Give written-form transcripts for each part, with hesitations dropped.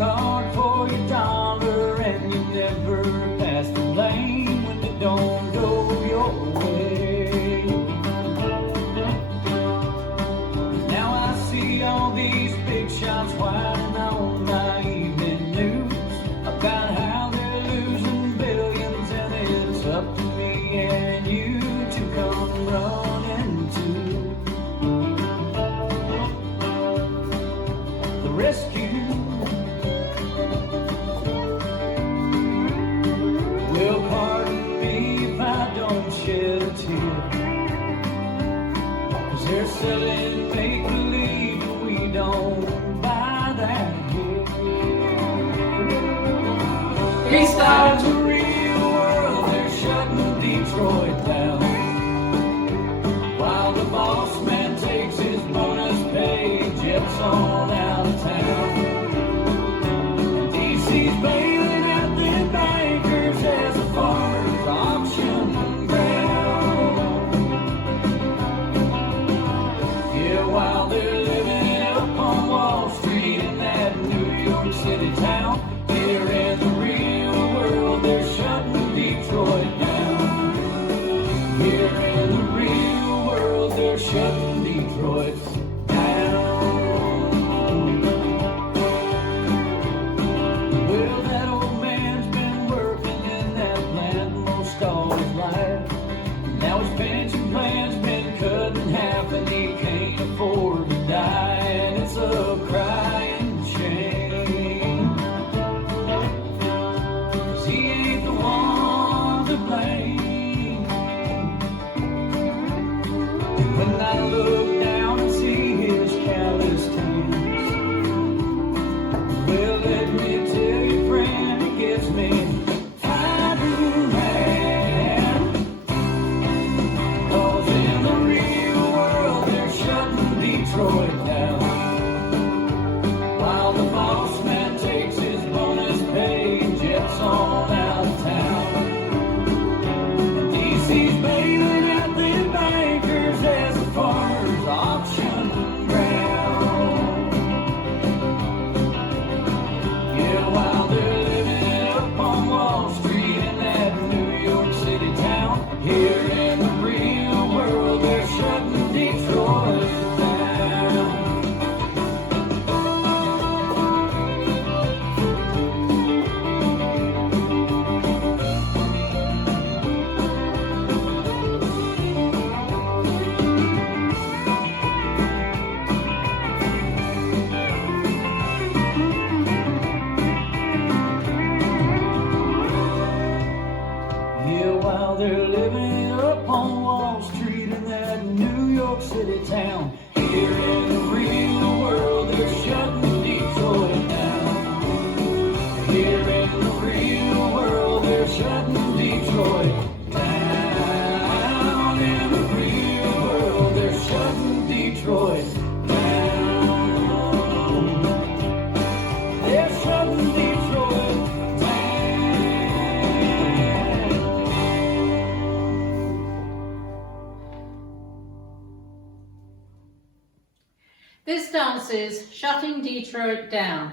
card for your dollar, and you never pass the lane when it don't go your way. Now I see all these big shots whining on my evening news about how they're losing billions, and it's up to me and you to come running to the rescue. Well, pardon me if I don't shed a tear, 'cause they're selling make-believe and we don't buy that here. It's not the real world, they're shutting Detroit down, while the boss man takes his bonus pay, jets on out of town. And DC's bailing out the bankers as a farmer's auction ground. Yeah, while they're living up on Wall Street in that New York City town, here in the real world they're shutting Detroit down. Here in the real world they're shutting Detroit down. Well, that old man's been working in that plant most all his life. Now his pension plan's been cut in half and he can't afford to die, and it's a crying shame, 'cause he ain't the one to blame. When I look down and see his calloused hands, well, let me tell you, friend, it gives me fighting mad. 'Cause in the real world they're shutting Detroit down, while the boss man takes his bonus pay and jets on out of town. And DC's bailing out the bankers as a farmer's auction ground. Yeah, while they're living up on Wall Street in that New York City town, here in the real world they're shutting Detroit down. Yeah, while they're living up on Wall Street in that New York City town, here in the real world they're shutting Detroit down. Here in the real world they're shutting Detroit down. In the real world they're shutting Detroit down. They're shutting Detroit down. This dance is Shutting Detroit Down,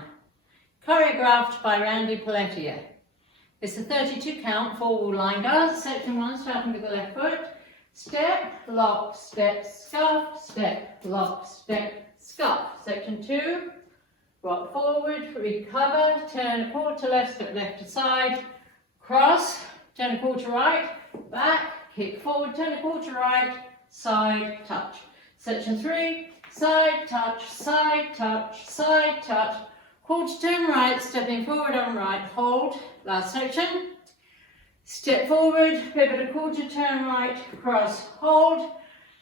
choreographed by Randy Pelletier. It's a 32 count, 4-wall line dance. Section 1, starting with the left foot. Step, lock, step, scuff, step, lock, step, scuff. Section 2, rock forward, recover, turn a quarter left, step left to side, cross, turn a quarter right, back, kick forward, turn a quarter right, side, touch. Section 3, side, touch, side, touch, side, touch, quarter turn right, stepping forward on right, hold. Last section. Step forward, pivot a quarter turn right, cross, hold.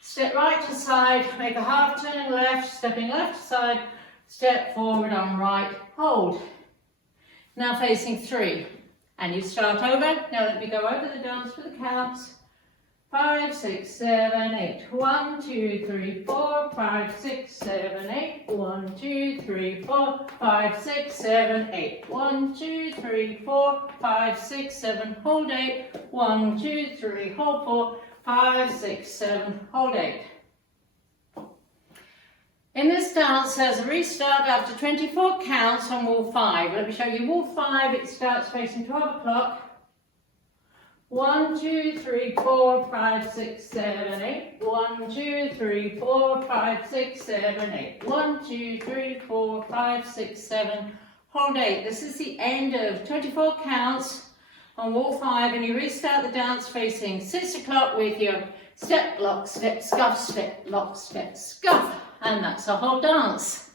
Step right to side, make a half turn left, stepping left to side, step forward on right, hold. Now facing 3. And you start over. Now let me go over the dance for the counts. 5, 6, 7, 8. 1, 2, 3, 4, 5, 6, 7, 8. 1, 2, 3, 4, 5, 6, 7, 8. 1, 2, 3, 4, 5, 6, 7, hold 8. 1, 2, 3, hold 4, 5, 6, 7, hold 8. In this dance, there's a restart after 24 counts on wall 5. Let me show you wall 5. It starts facing 12 o'clock. 1, 2, 3, 4, 5, 6, 7, 8. 1, 2, 3, 4, 5, 6, 7, 8. 1, 2, 3, 4, 5, 6, 7. Hold 8. This is the end of 24 counts on wall 5, and you restart the dance facing 6 o'clock with your step, lock, step, scuff, step, lock, step, scuff. And that's the whole dance.